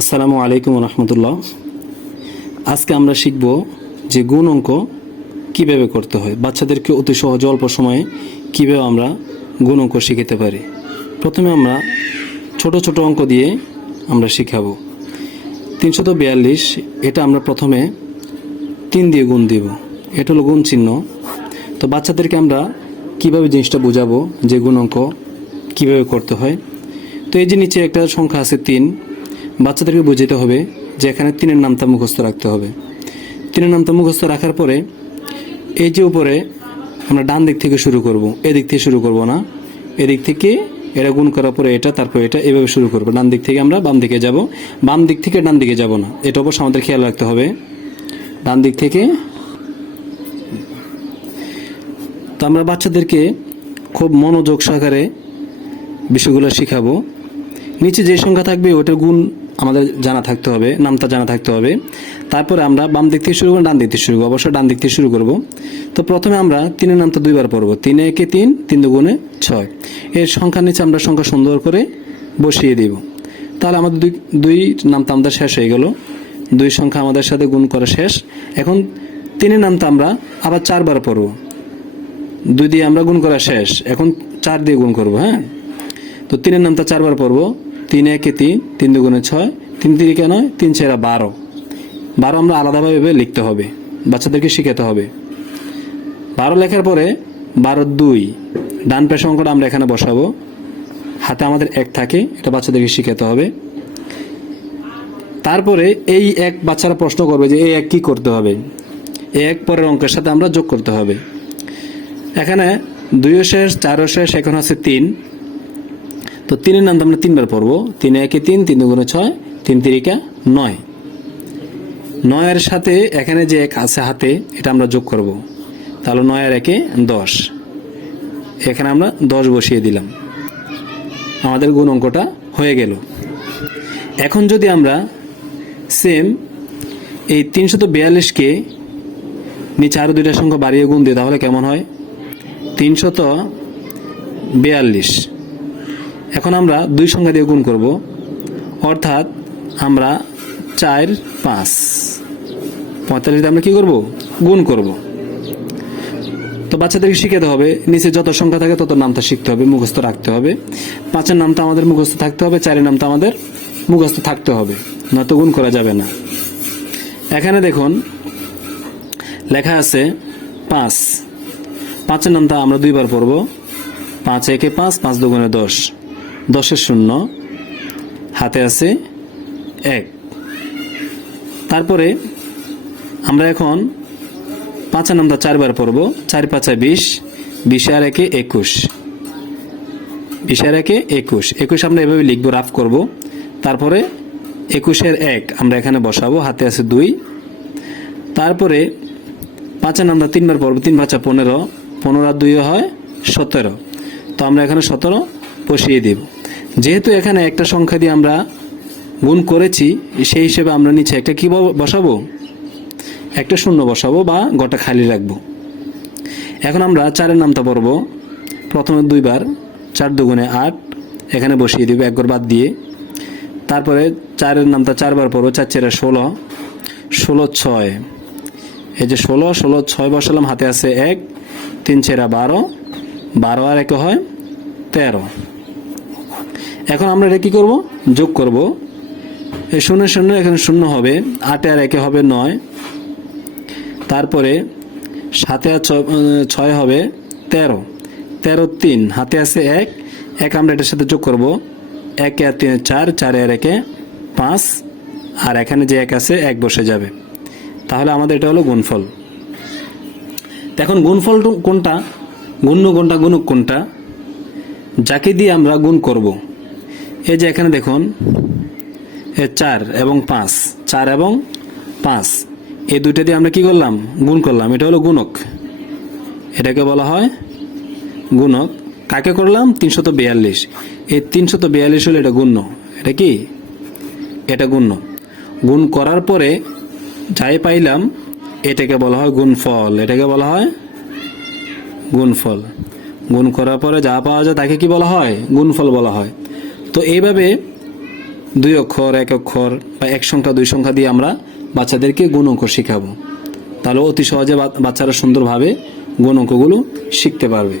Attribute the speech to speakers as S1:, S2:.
S1: আসসালামু আলাইকুম রহমতুল্লাহ। আজকে আমরা শিখব যে গুণ অঙ্ক কীভাবে করতে হয়। বাচ্চাদেরকে অতি সহজ অল্প সময়ে কীভাবে আমরা গুণ অঙ্ক শিখাতে পারি। প্রথমে আমরা ছোট ছোট অঙ্ক দিয়ে আমরা শিখাবো। তিনশত বিয়াল্লিশ, এটা আমরা প্রথমে তিন দিয়ে গুণ দিব। এটা হলো গুণ চিহ্ন। তো বাচ্চাদেরকে আমরা কীভাবে জিনিসটা বোঝাবো যে গুণ অঙ্ক কীভাবে করতে হয়। তো এই যে নিচে একটা সংখ্যা আছে তিন বাচ্চাদেরকে বুঝাতে হবে যে এখানে তিনের নামটা মুখস্থ রাখতে হবে। তিনের নামটা মুখস্থ রাখার পরে এই যে উপরে আমরা ডান দিক থেকে শুরু করব এদিক থেকে শুরু করব না। এদিক থেকে এটা গুণ করার পরে এটা, তারপর এটা, এভাবে শুরু করব। ডান দিক থেকে আমরা বাম দিকে যাব, বাম দিক থেকে ডান দিকে যাব না। এটা অবশ্য আমাদের খেয়াল রাখতে হবে। ডান দিক থেকে তো আমরা বাচ্চাদেরকে খুব মনোযোগ সহকারে বিষয়গুলো শিখাবো। নিচে যে সংখ্যা থাকবে ওটার গুণ আমাদের জানা থাকতে হবে, নামটা জানা থাকতে হবে। তারপরে আমরা বাম দিক থেকে শুরু করব ডান দিক থেকে শুরু করব, অবশ্যই ডান দিক থেকে শুরু করব। তো প্রথমে আমরা তিনের নামটা দুইবার পড়ব, তিনে একে তিন তিন দুগুণে ছয়। এর সংখ্যার নিচে আমরা সংখ্যা সুন্দর করে বসিয়ে দিব। তাহলে আমাদের দুই দুই নামটা আমাদের শেষ হয়ে গেল। দুই সংখ্যা আমাদের সাথে গুণ করা শেষ। এখন তিনের নামটা আমরা আবার চারবার পড়ব। দুই দিয়ে আমরা গুণ করা শেষ। এখন চার দিয়ে গুণ করব হ্যাঁ? তো তিনের নামটা চারবার পড়ব। তিন একে তিন তিন দুগুণে ছয়, তিন তিরিকে নয়, তিন ছেড়া বারো। বারো আমরা আলাদাভাবে লিখতে হবে, বাচ্চাদেরকে শিখাতে হবে। বারো লেখার পরে বারো দুই, ডান পেশ অঙ্কটা আমরা এখানে বসাবো। হাতে আমাদের এক থাকে, এটা বাচ্চাদেরকে শিখাতে হবে। তারপরে এই এক বাচ্চারা প্রশ্ন করবে যে এই এক কি করতে হবে? এই এক পরের অঙ্কের সাথে আমরা যোগ করতে হবে। এখানে দুইও শেষ, চারও শেষ, এখন আছে তিন। তো তিনের নাম আমরা তিনবার পড়ব। তিন একে তিন তিন দুগুণে ছয়, তিন তিরিকা নয়। নয়ের সাথে এখানে যে এক আছে হাতে, এটা আমরা যোগ করব। তাহলে নয়ের একে দশ। এখানে আমরা দশ বসিয়ে দিলাম। আমাদের গুণ অঙ্কটা হয়ে গেল। এখন যদি আমরা সেম এই তিনশত বিয়াল্লিশকে নিচে আরও দুইটা সংখ্যা বাড়িয়ে গুণ দিই, তাহলে কেমন হয়? তিনশত বিয়াল্লিশ। এখন আমরা দুই সংখ্যা দিয়ে গুণ করব। অর্থাৎ আমরা চার, পাঁচ। পঁয়তাল্লিশ দিয়ে আমরা কি করব? গুণ করব। তো বাচ্চাদেরকে শিখাতে হবে, নিচে যত সংখ্যা থাকে তত নামটা শিখতে হবে, মুখস্থ রাখতে হবে। পাঁচের নামটা আমাদের মুখস্থ থাকতে হবে, চারের নামটা আমাদের মুখস্থ থাকতে হবে, নয়তো গুণ করা যাবে না। এখানে দেখুন, লেখা আছে পাঁচ। পাঁচের নামটা আমরা দুইবার পড়ব। পাঁচ একে পাঁচ পাঁচ দুগুণে দশ। দশের শূন্য, হাতে আছে এক। তারপরে আমরা এখন পাঁচের নামটা চারবার পড়ব। চার পাঁচায় বিশ বিশ আর একে একুশ। বিশ আর একে একুশ। একুশ আমরা এভাবে লিখব, রাফ করব। তারপরে একুশের এক আমরা এখানে বসাবো, হাতে আছে দুই। তারপরে পাঁচের নামটা তিনবার পড়ব, তিন পাঁচা পনেরো। পনেরো আর দুই হয় সতেরো। তো আমরা এখানে সতেরো বসিয়ে দিব। যেহেতু এখানে একটা সংখ্যা দিয়ে আমরা গুণ করেছি, সেই হিসেবে আমরা নিচে একটা কি বসাবো? একটা শূন্য বসাবো বা গোটা খালি রাখব। এখন আমরা চারের নামটা পড়ব। প্রথমে দুইবার, চার দুগুণে আট, এখানে বসিয়ে দিব, একবার বাদ দিয়ে। তারপরে চারের নামটা চারবার পড়ব, চার চারে ষোলো ষোলো ছয়। এই যে ষোলো ষোলো ছয় বসালাম, হাতে আছে এক, তিন ছেড়া বারো বারো আর একে হয় তেরো। এখন আমরা এটা কি করব? যোগ করব। এই শূন্য শূন্য এখানে শূন্য হবে। আটে আর একে হবে নয়। তারপরে সাতে আর ছয় হবে তেরো। তেরো তিন, হাতে আছে এক। এক আমরা এটার সাথে যোগ করব। একে আর তিনে চার, চারে আর একে পাঁচ। আর এখানে যে এক আছে, এক বসে যাবে। তাহলে আমাদের এটা হলো গুণফল। এখন গুণফল কোনটা? গুণ্য কোনটা, গুণক কোনটা? যাকে দিয়ে আমরা গুণ করব। এই যে এখানে দেখুন চার এবং পাঁচ, চার এবং পাঁচ। এই দুইটা দিয়ে আমরা কি করলাম? গুণ করলাম। এটা হলো গুণক। এটাকে বলা হয় গুণক। কাকে করলাম? তিনশত বিয়াল্লিশ। এই তিনশত বিয়াল্লিশ হলো এটা গুণ্য। এটা কি? এটা গুণ্য। গুণ করার পরে যাই পাইলাম, এটাকে বলা হয় গুণফল। এটাকে বলা হয় গুণফল। গুণ করার পরে যা পাওয়া যায় তাকে কি বলা হয়? গুণফল বলা হয়। তো এইভাবে দুই অক্ষর, এক অক্ষর বা এক সংখ্যা, দুই সংখ্যা দিয়ে আমরা বাচ্চাদেরকে গুণ অঙ্ক শেখাবো। তাহলে অতি সহজে বাচ্চারা সুন্দরভাবে গুণ অঙ্কগুলো শিখতে পারবে।